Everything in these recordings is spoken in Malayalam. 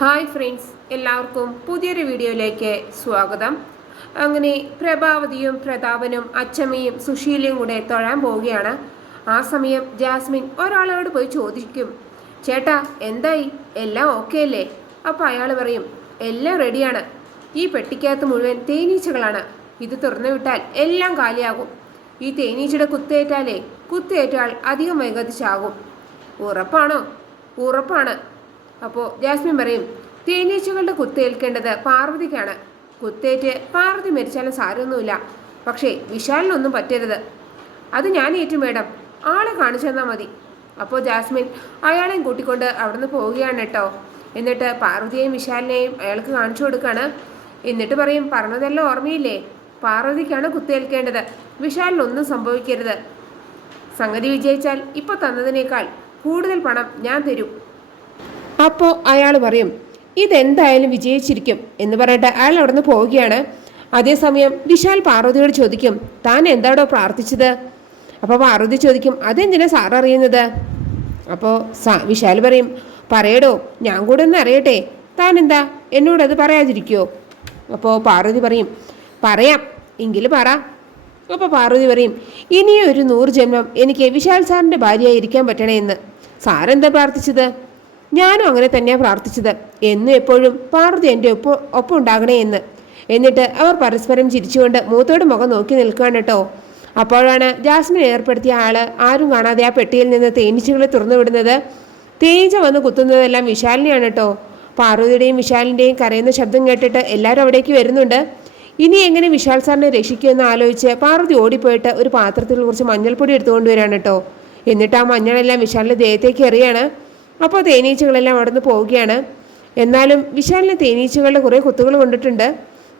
ഹായ് ഫ്രണ്ട്സ്, എല്ലാവർക്കും പുതിയൊരു വീഡിയോയിലേക്ക് സ്വാഗതം. അങ്ങനെ പ്രഭാവതിയും പ്രതാപനും അച്ചമ്മയും സുശീലയും കൂടെ തൊഴാൻ പോവുകയാണ്. ആ സമയം ജാസ്മിൻ ഒരാളോട് പോയി ചോദിക്കും, ചേട്ടാ എന്തായി, എല്ലാം ഓക്കെ അല്ലേ? അപ്പോൾ അയാൾ പറയും, എല്ലാം റെഡിയാണ്. ഈ പെട്ടിക്കകത്ത് മുഴുവൻ തേനീച്ചകളാണ്. ഇത് തുറന്നു വിട്ടാൽ എല്ലാം കാലിയാകും. ഈ തേനീച്ചയുടെ കുത്തേറ്റാൽ അധികം വൈകാതെ ചാകും. ഉറപ്പാണോ? ഉറപ്പാണ്. അപ്പോൾ ജാസ്മിൻ പറയും, തേനീച്ചകളുടെ കുത്തേൽക്കേണ്ടത് പാർവതിക്കാണ്. കുത്തേറ്റ് പാർവതി മരിച്ചാലും സാരമൊന്നുമില്ല, പക്ഷേ വിശാലിനൊന്നും പറ്റരുത്. അത് ഞാൻ ഏറ്റു മേഡം, ആളെ കാണിച്ചു തന്നാൽ മതി. അപ്പോൾ ജാസ്മിൻ അയാളെയും കൂട്ടിക്കൊണ്ട് അവിടുന്ന് പോവുകയാണ് കേട്ടോ. എന്നിട്ട് പാർവതിയെയും വിശാലിനെയും അയാൾക്ക് കാണിച്ചു കൊടുക്കുകയാണ്. എന്നിട്ട് പറയും, പറഞ്ഞതെല്ലാം ഓർമ്മയില്ലേ? പാർവതിക്കാണ് കുത്തേൽക്കേണ്ടത്, വിശാലിനൊന്നും സംഭവിക്കരുത്. സംഗതി വിജയിച്ചാൽ ഇപ്പോൾ തന്നതിനേക്കാൾ കൂടുതൽ പണം ഞാൻ തരും. അപ്പോൾ അയാൾ പറയും, ഇതെന്തായാലും വിജയിച്ചിരിക്കും എന്ന് പറഞ്ഞിട്ട് അയാൾ അവിടെ നിന്ന് പോവുകയാണ്. അതേസമയം വിശാൽ പാർവതിയോട് ചോദിക്കും, താൻ എന്താടോ പ്രാർത്ഥിച്ചത്? അപ്പോൾ പാർവതി ചോദിക്കും, അതെന്തിനാ സാർ അറിയുന്നത്? അപ്പോൾ വിശാൽ പറയും, പറയടോ, ഞാൻ കൂടെ ഒന്ന് അറിയട്ടെ, താൻ എന്താ എന്നോടത് പറയാതിരിക്കുമോ? അപ്പോൾ പാർവതി പറയും, പറയാം, എങ്കിലും പറ. അപ്പോൾ പാർവതി പറയും, ഇനിയും ഒരു 100 ജന്മം എനിക്ക് വിശാൽ സാറിൻ്റെ ഭാര്യയായി ഇരിക്കാൻ പറ്റണേ എന്ന്. സാറെന്താ പ്രാർത്ഥിച്ചത്? ഞാനും അങ്ങനെ തന്നെയാണ് പ്രാർത്ഥിച്ചത്, എന്നും എപ്പോഴും പാർവതി എൻ്റെ ഒപ്പം ഉണ്ടാകണേ എന്ന്. എന്നിട്ട് അവർ പരസ്പരം ചിരിച്ചുകൊണ്ട് മൂത്തോട് മുഖം നോക്കി നിൽക്കുകയാണ് കേട്ടോ. അപ്പോഴാണ് ജാസ്മിൻ ഏർപ്പെടുത്തിയ ആള് ആരും കാണാതെ ആ പെട്ടിയിൽ നിന്ന് തേനീച്ചകളെ തുറന്നു വിടുന്നത്. തേനീച്ച വന്ന് കുത്തുന്നതെല്ലാം വിശാലിനെയാണ് കേട്ടോ. പാർവതിയുടെയും വിശാലിൻ്റെയും കരയുന്ന ശബ്ദം കേട്ടിട്ട് എല്ലാവരും അവിടേക്ക് വരുന്നുണ്ട്. ഇനി എങ്ങനെ വിശാൽ സാറിനെ രക്ഷിക്കുമെന്ന് ആലോചിച്ച് പാർവതി ഓടിപ്പോയിട്ട് ഒരു പാത്രത്തിൽ കുറച്ച് മഞ്ഞൾപ്പൊടി എടുത്തുകൊണ്ട് വരികയാണ് കേട്ടോ. എന്നിട്ട് ആ മഞ്ഞളെല്ലാം വിശാലിൻ്റെ ദേഹത്തേക്ക് എറിയാണ്. അപ്പോൾ തേനീച്ചകളെല്ലാം അവിടെ നിന്ന് പോവുകയാണ്. എന്നാലും വിശാലിന് തേനീച്ചകളുടെ കുറേ കുത്തുകൾ കൊണ്ടിട്ടുണ്ട്.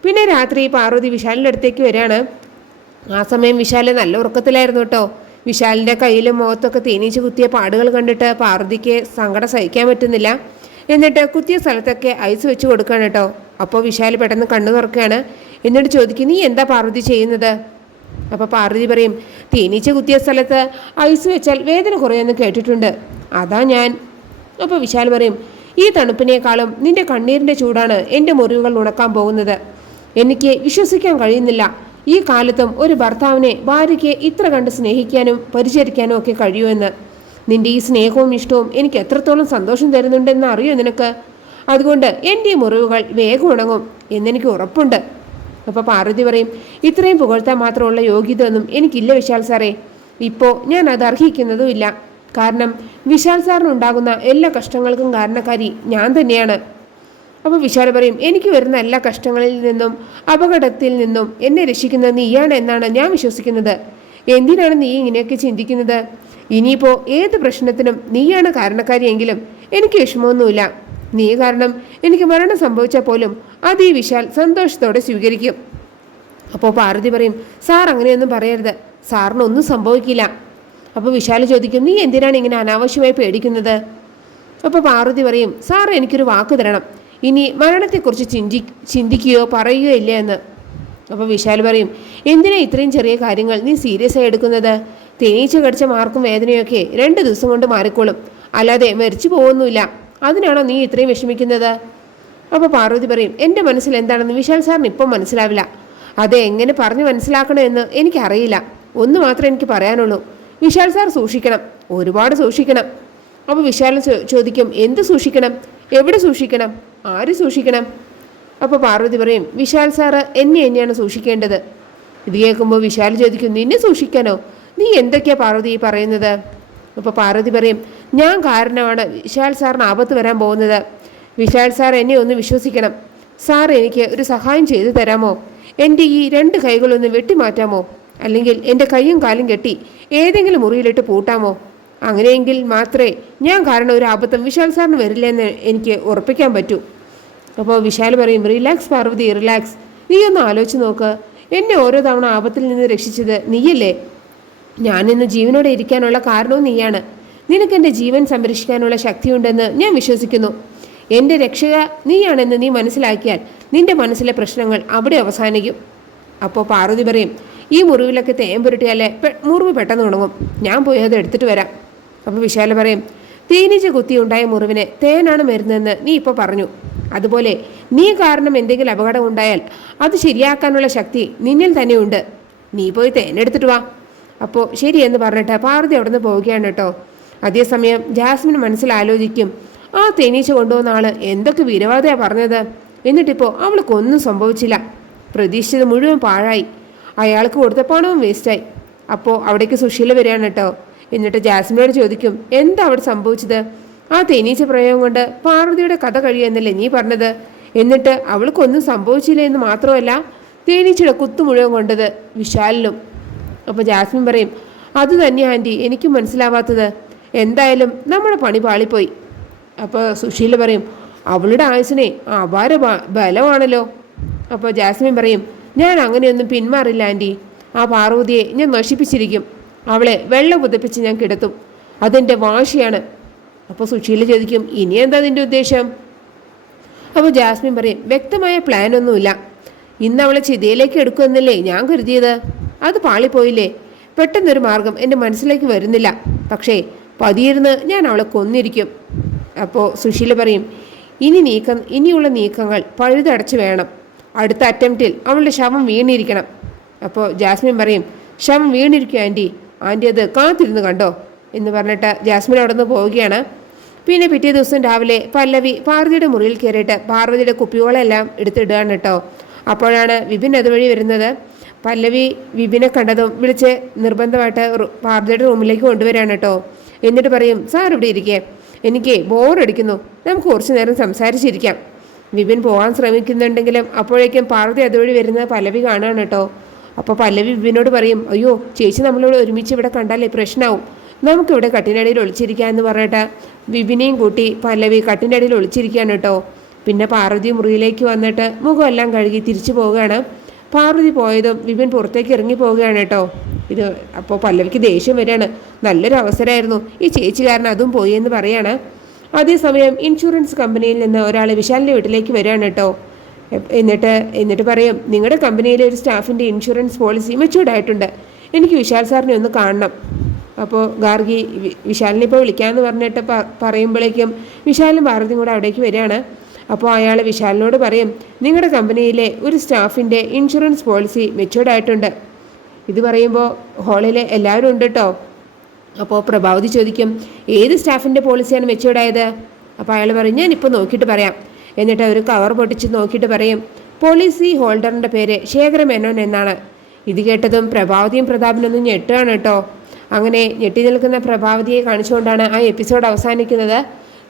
പിന്നെ രാത്രി പാർവതി വിശാലിൻ്റെ അടുത്തേക്ക് വരികയാണ്. ആ സമയം വിശാൽ നല്ല ഉറക്കത്തിലായിരുന്നു കേട്ടോ. വിശാലിൻ്റെ കയ്യിലും മുഖത്തൊക്കെ തേനീച്ച കുത്തിയ പാടുകൾ കണ്ടിട്ട് പാർവതിക്ക് സങ്കടം സഹിക്കാൻ പറ്റുന്നില്ല. എന്നിട്ട് കുത്തിയ സ്ഥലത്തൊക്കെ ഐസ് വെച്ച് കൊടുക്കുകയാണ് കേട്ടോ. അപ്പോൾ വിശാൽ പെട്ടെന്ന് കണ്ണു തുറക്കുകയാണ്. എന്നിട്ട് ചോദിക്കും, നീ എന്താ പാർവതി ചെയ്യുന്നത്? അപ്പോൾ പാർവതി പറയും, തേനീച്ച കുത്തിയ സ്ഥലത്ത് ഐസ് വെച്ചാൽ വേദന കുറയുമെന്ന് കേട്ടിട്ടുണ്ട്, അതാ ഞാൻ. അപ്പോൾ വിശാൽ പറയും, ഈ തണുപ്പിനേക്കാളും നിന്റെ കണ്ണീരിൻ്റെ ചൂടാണ് എൻ്റെ മുറിവുകൾ ഉണക്കാൻ പോകുന്നത്. എനിക്ക് വിശ്വസിക്കാൻ കഴിയുന്നില്ല, ഈ കാലത്തും ഒരു ഭർത്താവിനെ ഭാര്യയ്ക്ക് ഇത്ര കണ്ട് സ്നേഹിക്കാനും പരിചരിക്കാനും ഒക്കെ കഴിയുമെന്ന്. നിന്റെ ഈ സ്നേഹവും ഇഷ്ടവും എനിക്ക് എത്രത്തോളം സന്തോഷം തരുന്നുണ്ടെന്ന് അറിയോ നിനക്ക്? അതുകൊണ്ട് എൻ്റെ ഈ മുറിവുകൾ വേഗം ഉണങ്ങും എന്നെനിക്ക് ഉറപ്പുണ്ട്. അപ്പോൾ പാർവതി പറയും, ഇത്രയും പുകഴ്ത്താൻ മാത്രമുള്ള യോഗ്യത ഒന്നും എനിക്കില്ല വിശാൽ സാറേ. ഇപ്പോൾ ഞാൻ അത് അർഹിക്കുന്നതുമില്ല. കാരണം വിശാൽ സാറിനുണ്ടാകുന്ന എല്ലാ കഷ്ടങ്ങൾക്കും കാരണക്കാരി ഞാൻ തന്നെയാണ്. അപ്പോൾ വിശാൽ പറയും, എനിക്ക് വരുന്ന എല്ലാ കഷ്ടങ്ങളിൽ നിന്നും അപകടത്തിൽ നിന്നും എന്നെ രക്ഷിക്കുന്നത് നീയാണ് എന്നാണ് ഞാൻ വിശ്വസിക്കുന്നത്. എന്തിനാണ് നീ ഇങ്ങനെയൊക്കെ ചിന്തിക്കുന്നത്? ഇനിയിപ്പോൾ ഏത് പ്രശ്നത്തിനും നീയാണ് കാരണക്കാരിയെങ്കിലും എനിക്ക് വിഷമമൊന്നുമില്ല. നീ കാരണം എനിക്ക് മരണം സംഭവിച്ചാൽ പോലും അത് ഈ വിശാൽ സന്തോഷത്തോടെ സ്വീകരിക്കും. അപ്പോൾ പാർവതി പറയും, സാർ അങ്ങനെയൊന്നും പറയരുത്, സാറിനൊന്നും സംഭവിക്കില്ല. അപ്പോൾ വിശാൽ ചോദിക്കും, നീ എന്തിനാണ് ഇങ്ങനെ അനാവശ്യമായി പേടിക്കുന്നത്? അപ്പോൾ പാർവതി പറയും, സാർ എനിക്കൊരു വാക്ക് തരണം, ഇനി മരണത്തെക്കുറിച്ച് ചിന്തിക്കുകയോ പറയുകയോ ഇല്ല എന്ന്. അപ്പോൾ വിശാൽ പറയും, എന്തിനാ ഇത്രയും ചെറിയ കാര്യങ്ങൾ നീ സീരിയസ് ആയി എടുക്കുന്നത്? തേനീച്ച കടിച്ച മാർക്കും വേദനയൊക്കെ 2 ദിവസം കൊണ്ട് മാറിക്കോളും, അല്ലാതെ മരിച്ചു പോകുന്നുമില്ല. അതിനാണോ നീ ഇത്രയും വിഷമിക്കുന്നത്? അപ്പോൾ പാർവതി പറയും, എൻ്റെ മനസ്സിൽ എന്താണെന്ന് വിശാൽ സാറിന് ഇപ്പം മനസ്സിലാവില്ല. അത് എങ്ങനെ പറഞ്ഞു മനസ്സിലാക്കണമെന്ന് എനിക്കറിയില്ല. ഒന്ന് മാത്രമേ എനിക്ക് പറയാനുള്ളൂ, വിശാൽ സാർ സൂക്ഷിക്കണം, ഒരുപാട് സൂക്ഷിക്കണം. അപ്പോൾ വിശാൽ ചോദിക്കും, എന്ത് സൂക്ഷിക്കണം? എവിടെ സൂക്ഷിക്കണം? ആര് സൂക്ഷിക്കണം? അപ്പോൾ പാർവതി പറയും, വിശാൽ സാറ് എന്നെയാണ് സൂക്ഷിക്കേണ്ടത്. ഇത് കേൾക്കുമ്പോൾ വിശാൽ ചോദിക്കും, നിന്നെ സൂക്ഷിക്കാനോ? നീ എന്തൊക്കെയാ പാർവതി പറയുന്നത്? അപ്പോൾ പാർവതി പറയും, ഞാൻ കാരണമാണ് വിശാൽ സാറിന് ആപത്ത് വരാൻ പോകുന്നത്. വിശാൽ സാർ എന്നെ ഒന്ന് വിശ്വസിക്കണം. സാർ എനിക്ക് ഒരു സഹായം ചെയ്തു തരാമോ? എൻ്റെ ഈ 2 കൈകളൊന്ന് വെട്ടിമാറ്റാമോ? അല്ലെങ്കിൽ എൻ്റെ കൈയും കാലും കെട്ടി ഏതെങ്കിലും മുറിയിലിട്ട് പൂട്ടാമോ? അങ്ങനെയെങ്കിൽ മാത്രമേ ഞാൻ കാരണം ഒരു ആപത്തും വിശാൽ സാറിന് വരില്ലെന്ന് എനിക്ക് ഉറപ്പിക്കാൻ പറ്റൂ. അപ്പോൾ വിശാൽ പറയും, റിലാക്സ് പാർവതി, റിലാക്സ്. നീ ഒന്ന് ആലോചിച്ച് നോക്ക്, എന്നെ ഓരോ തവണ ആപത്തിൽ നിന്ന് രക്ഷിച്ചത് നീയല്ലേ? ഞാനിന്ന് ജീവനോടെ ഇരിക്കാനുള്ള കാരണവും നീയാണ്. നിനക്ക് എൻ്റെ ജീവൻ സംരക്ഷിക്കാനുള്ള ശക്തിയുണ്ടെന്ന് ഞാൻ വിശ്വസിക്കുന്നു. എൻ്റെ രക്ഷക നീയാണെന്ന് നീ മനസ്സിലാക്കിയാൽ നിന്റെ മനസ്സിലെ പ്രശ്നങ്ങൾ അവിടെ അവസാനിക്കും. അപ്പോൾ പാർവതി പറയും, ഈ മുറിവിലൊക്കെ തേൻ പുരട്ടിയാലേ മുറിവ് പെട്ടെന്ന് ഉണങ്ങും, ഞാൻ പോയി അത് എടുത്തിട്ട് വരാം. അപ്പോൾ വിശാല പറയും, തേനീച്ച കുത്തിയുണ്ടായ മുറിവിന് തേനാണ് മരുന്നെന്ന് നീ ഇപ്പോൾ പറഞ്ഞു. അതുപോലെ നീ കാരണം എന്തെങ്കിലും അപകടം ഉണ്ടായാൽ അത് ശരിയാക്കാനുള്ള ശക്തി നിന്നിൽ തന്നെയുണ്ട്. നീ പോയി തേനെടുത്തിട്ട് വാ. അപ്പോൾ ശരിയെന്ന് പറഞ്ഞിട്ട് പാർവതി അവിടെ നിന്ന് പോവുകയാണ് കേട്ടോ. അതേസമയം ജാസ്മിൻ മനസ്സിലാലോചിക്കും, ആ തേനീച്ച കൊണ്ടുവന്ന ആള് എന്തൊക്കെ വീരവാദയാണ് പറഞ്ഞത്. എന്നിട്ടിപ്പോൾ അവൾക്കൊന്നും സംഭവിച്ചില്ല. പ്രതീക്ഷിച്ചത് മുഴുവൻ പാഴായി. അയാൾക്ക് കൊടുത്ത പണവും വേസ്റ്റായി. അപ്പോൾ അവിടേക്ക് സുശീല വരികയാണ് കേട്ടോ. എന്നിട്ട് ജാസ്മിനോട് ചോദിക്കും, എന്താ അവിടെ സംഭവിച്ചത്? ആ തേനീച്ച പ്രയോഗം കൊണ്ട് പാർവതിയുടെ കഥ കഴിയുമെന്നല്ലേ നീ പറഞ്ഞത്? എന്നിട്ട് അവൾക്കൊന്നും സംഭവിച്ചില്ല എന്ന് മാത്രമല്ല, തേനീച്ചയുടെ കുത്തു മുഴുവൻ കൊണ്ടത് വിശാലിനും. അപ്പോൾ ജാസ്മിൻ പറയും, അത് തന്നെ ആൻറ്റി എനിക്കും മനസ്സിലാവാത്തത്. എന്തായാലും നമ്മുടെ പണി പാളിപ്പോയി. അപ്പോൾ സുശീല പറയും, അവളുടെ ആയുസിനെ അപാര ബലമാണല്ലോ. അപ്പോൾ ജാസ്മിൻ പറയും, ഞാൻ അങ്ങനെയൊന്നും പിന്മാറില്ല ആൻറ്റി. ആ പാർവതിയെ ഞാൻ നശിപ്പിച്ചിരിക്കും. അവളെ വെള്ളം പുതപ്പിച്ച് ഞാൻ കിടത്തും. അതെൻ്റെ വാശിയാണ്. അപ്പോൾ സുശീല ചോദിക്കും, ഇനി എന്താ നിൻ്റെ ഉദ്ദേശം? അപ്പോൾ ജാസ്മിൻ പറയും, വ്യക്തമായ പ്ലാനൊന്നുമില്ല. ഇന്ന് അവളെ ചിതയിലേക്ക് എടുക്കുമെന്നല്ലേ ഞാൻ കരുതിയത്. അത് പാളിപ്പോയില്ലേ. പെട്ടെന്നൊരു മാർഗം എൻ്റെ മനസ്സിലേക്ക് വരുന്നില്ല. പക്ഷേ പതിയിരുന്ന് ഞാൻ അവളെ കൊന്നിരിക്കും. അപ്പോൾ സുശീല പറയും, ഇനിയുള്ള നീക്കങ്ങൾ പഴുതടച്ച് വേണം. അടുത്ത അറ്റംപ്റ്റിൽ അവളുടെ ശവം വീണിരിക്കണം. അപ്പോൾ ജാസ്മിൻ പറയും, ശവം വീണിരിക്കും ആൻറ്റി. ആൻറ്റി അത് കാത്തിരുന്ന് കണ്ടോ എന്ന് പറഞ്ഞിട്ട് ജാസ്മിൻ അവിടെ നിന്ന് പോവുകയാണ്. പിന്നെ പിറ്റേ ദിവസം രാവിലെ പല്ലവി പാർവതിയുടെ മുറിയിൽ കയറിയിട്ട് പാർവതിയുടെ കുപ്പികളെല്ലാം എടുത്തിടുകയാണ് കേട്ടോ. അപ്പോഴാണ് വിപിൻ അതുവഴി വരുന്നത്. പല്ലവി വിപിനെ കണ്ടതും വിളിച്ച് നിർബന്ധമായിട്ട് പാർവതിയുടെ റൂമിലേക്ക് കൊണ്ടുവരികയാണ് കേട്ടോ. എന്നിട്ട് പറയും, സാർ ഇവിടെ ഇരിക്കേ, എനിക്ക് ബോറടിക്കുന്നു, നമുക്ക് കുറച്ച് നേരം സംസാരിച്ചിരിക്കാം. വിപിൻ പോകാൻ ശ്രമിക്കുന്നുണ്ടെങ്കിലും അപ്പോഴേക്കും പാർവതി അതുവഴി വരുന്നത് പല്ലവി കാണുകയാണ് കേട്ടോ. അപ്പോൾ പല്ലവി വിപിനോട് പറയും, അയ്യോ ചേച്ചി നമ്മളിവിടെ ഒരുമിച്ച് ഇവിടെ കണ്ടാലേ പ്രശ്നമാവും, നമുക്കിവിടെ കട്ടിനടിയിൽ ഒളിച്ചിരിക്കാം എന്ന് പറഞ്ഞിട്ട് വിപിനെയും കൂട്ടി പല്ലവി കട്ടിനടിയിൽ ഒളിച്ചിരിക്കുകയാണ് കേട്ടോ. പിന്നെ പാർവതി മുറിയിലേക്ക് വന്നിട്ട് മുഖമെല്ലാം കഴുകി തിരിച്ചു പോവുകയാണ്. പാർവതി പോയതും വിപിൻ പുറത്തേക്ക് ഇറങ്ങി പോവുകയാണ് കേട്ടോ. ഇത് അപ്പോൾ പല്ലവിക്ക് ദേഷ്യം വരികയാണ്. നല്ലൊരു അവസരമായിരുന്നു, ഈ ചേച്ചി കാരണം അതും പോയി എന്ന് പറയാണ്. അതേസമയം ഇൻഷുറൻസ് കമ്പനിയിൽ നിന്ന് ഒരാൾ വിശാലിൻ്റെ വീട്ടിലേക്ക് വരികയാണ് കേട്ടോ. എന്നിട്ട് പറയും, നിങ്ങളുടെ കമ്പനിയിലെ ഒരു സ്റ്റാഫിൻ്റെ ഇൻഷുറൻസ് പോളിസി മെച്യൂർഡ് ആയിട്ടുണ്ട്, എനിക്ക് വിശാൽ സാറിനെ ഒന്ന് കാണണം. അപ്പോൾ ഗാർഗി വിശാലിനെ ഇപ്പോൾ വിളിക്കാമെന്ന് പറഞ്ഞിട്ട് പറയുമ്പോഴേക്കും വിശാലും ഭാരതിയും കൂടെ അവിടേക്ക് വരികയാണ്. അപ്പോൾ അയാൾ വിശാലിനോട് പറയും, നിങ്ങളുടെ കമ്പനിയിലെ ഒരു സ്റ്റാഫിൻ്റെ ഇൻഷുറൻസ് പോളിസി മെച്യൂർഡ് ആയിട്ടുണ്ട്. ഇത് പറയുമ്പോൾ ഹാളിലെ എല്ലാവരും ഉണ്ട് കേട്ടോ. അപ്പോൾ പ്രഭാവതി ചോദിക്കും, ഏത് സ്റ്റാഫിൻ്റെ പോളിസിയാണ് മെച്യൂർഡ് ആയത്? അപ്പോൾ അയാൾ പറയും, ഞാനിപ്പോൾ നോക്കിയിട്ട് പറയാം. എന്നിട്ട് ഒരു കവർ പൊട്ടിച്ച് നോക്കിയിട്ട് പറയും, പോളിസി ഹോൾഡറിൻ്റെ പേര് ശേഖര മേനോൻ എന്നാണ്. ഇത് കേട്ടതും പ്രഭാവതിയും പ്രതാപനൊന്നും ഞെട്ടുകയാണ് കേട്ടോ. അങ്ങനെ ഞെട്ടി നിൽക്കുന്ന പ്രഭാവതിയെ കാണിച്ചുകൊണ്ടാണ് ആ എപ്പിസോഡ് അവസാനിക്കുന്നത്.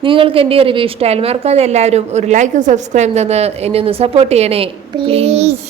നിങ്ങൾക്ക് എൻ്റെ റിവ്യൂ ഇഷ്ടമായാൽ മറക്കാതെ എല്ലാവരും ഒരു ലൈക്കും സബ്സ്ക്രൈബും തന്ന് എന്നെ ഒന്ന് സപ്പോർട്ട് ചെയ്യണേ പ്ലീസ്.